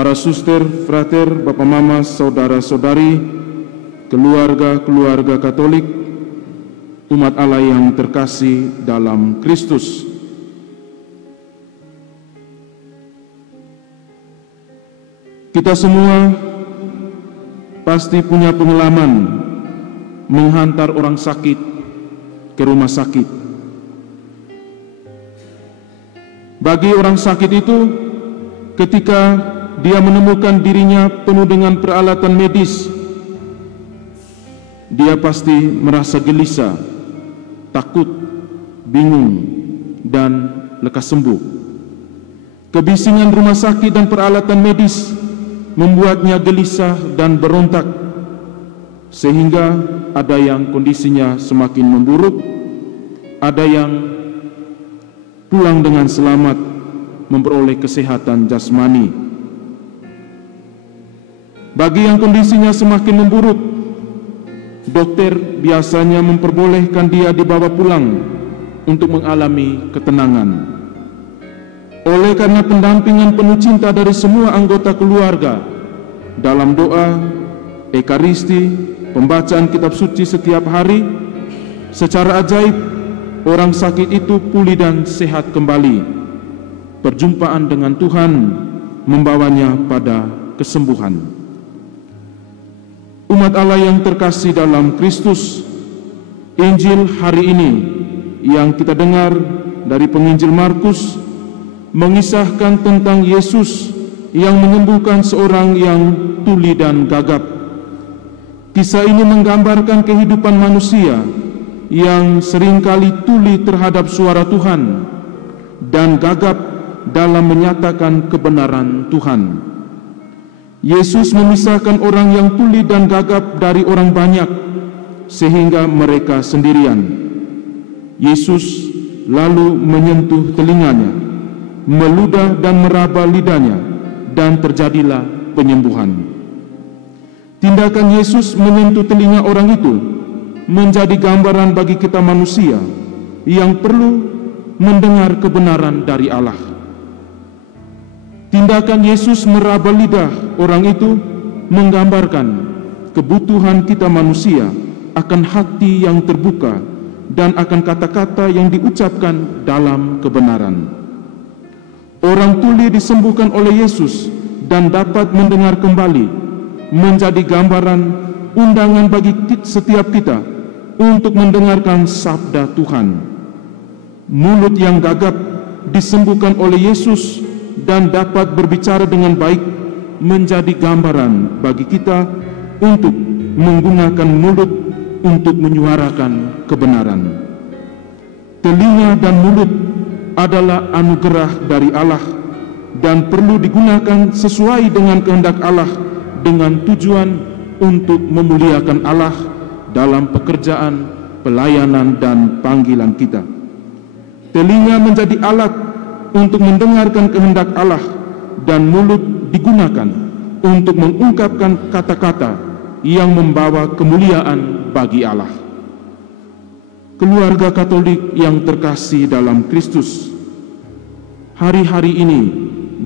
Para suster, frater, bapak mama, saudara-saudari, keluarga-keluarga Katolik, umat Allah yang terkasih dalam Kristus. Kita semua pasti punya pengalaman menghantar orang sakit ke rumah sakit. Bagi orang sakit itu, ketika dia menemukan dirinya penuh dengan peralatan medis, dia pasti merasa gelisah, takut, bingung, dan lekas sembuh. Kebisingan rumah sakit dan peralatan medis membuatnya gelisah dan berontak, sehingga ada yang kondisinya semakin memburuk, ada yang pulang dengan selamat memperoleh kesehatan jasmani. Bagi yang kondisinya semakin memburuk, dokter biasanya memperbolehkan dia dibawa pulang untuk mengalami ketenangan. Oleh karena pendampingan penuh cinta dari semua anggota keluarga dalam doa, ekaristi, pembacaan kitab suci setiap hari, secara ajaib orang sakit itu pulih dan sehat kembali. Perjumpaan dengan Tuhan membawanya pada kesembuhan. Umat Allah yang terkasih dalam Kristus, Injil hari ini yang kita dengar dari penginjil Markus mengisahkan tentang Yesus yang menyembuhkan seorang yang tuli dan gagap. Kisah ini menggambarkan kehidupan manusia yang seringkali tuli terhadap suara Tuhan dan gagap dalam menyatakan kebenaran Tuhan. Yesus memisahkan orang yang tuli dan gagap dari orang banyak, sehingga mereka sendirian. Yesus lalu menyentuh telinganya, meludah dan meraba lidahnya, dan terjadilah penyembuhan. Tindakan Yesus menyentuh telinga orang itu menjadi gambaran bagi kita manusia yang perlu mendengar kebenaran dari Allah. Tindakan Yesus meraba lidah orang itu menggambarkan kebutuhan kita manusia akan hati yang terbuka dan akan kata-kata yang diucapkan dalam kebenaran. Orang tuli disembuhkan oleh Yesus dan dapat mendengar kembali, menjadi gambaran undangan bagi setiap kita untuk mendengarkan sabda Tuhan. Mulut yang gagap disembuhkan oleh Yesus dan dapat berbicara dengan baik, menjadi gambaran bagi kita untuk menggunakan mulut untuk menyuarakan kebenaran. Telinga dan mulut adalah anugerah dari Allah dan perlu digunakan sesuai dengan kehendak Allah dengan tujuan untuk memuliakan Allah dalam pekerjaan, pelayanan, dan panggilan kita. Telinga menjadi alat untuk mendengarkan kehendak Allah dan mulut digunakan untuk mengungkapkan kata-kata yang membawa kemuliaan bagi Allah. Keluarga Katolik yang terkasih dalam Kristus, hari-hari ini,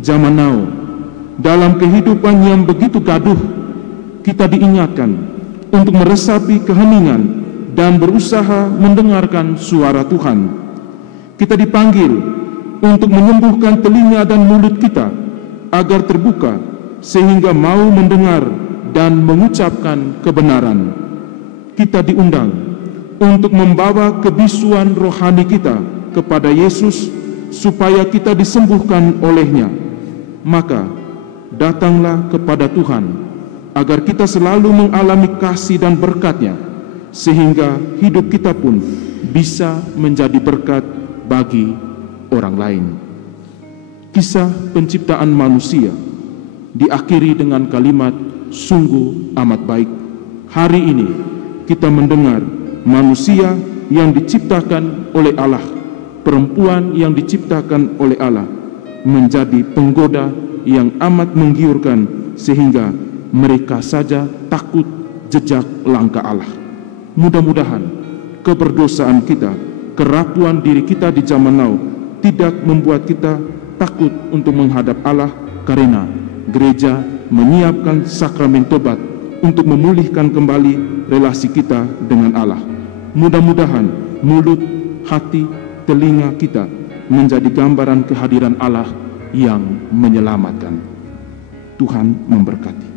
zaman now, dalam kehidupan yang begitu gaduh, kita diingatkan untuk meresapi keheningan dan berusaha mendengarkan suara Tuhan. Kita dipanggil untuk menyembuhkan telinga dan mulut kita agar terbuka sehingga mau mendengar dan mengucapkan kebenaran. Kita diundang untuk membawa kebisuan rohani kita kepada Yesus supaya kita disembuhkan olehnya. Maka datanglah kepada Tuhan agar kita selalu mengalami kasih dan berkat-Nya, sehingga hidup kita pun bisa menjadi berkat bagi orang lain. Kisah penciptaan manusia diakhiri dengan kalimat sungguh amat baik. Hari ini kita mendengar manusia yang diciptakan oleh Allah, perempuan yang diciptakan oleh Allah, menjadi penggoda yang amat menggiurkan sehingga mereka saja takut jejak langkah Allah. Mudah-mudahan keberdosaan kita, kerapuan diri kita di zaman now tidak membuat kita takut untuk menghadap Allah, karena gereja menyiapkan sakramen tobat untuk memulihkan kembali relasi kita dengan Allah. Mudah-mudahan mulut, hati, telinga kita menjadi gambaran kehadiran Allah yang menyelamatkan. Tuhan memberkati.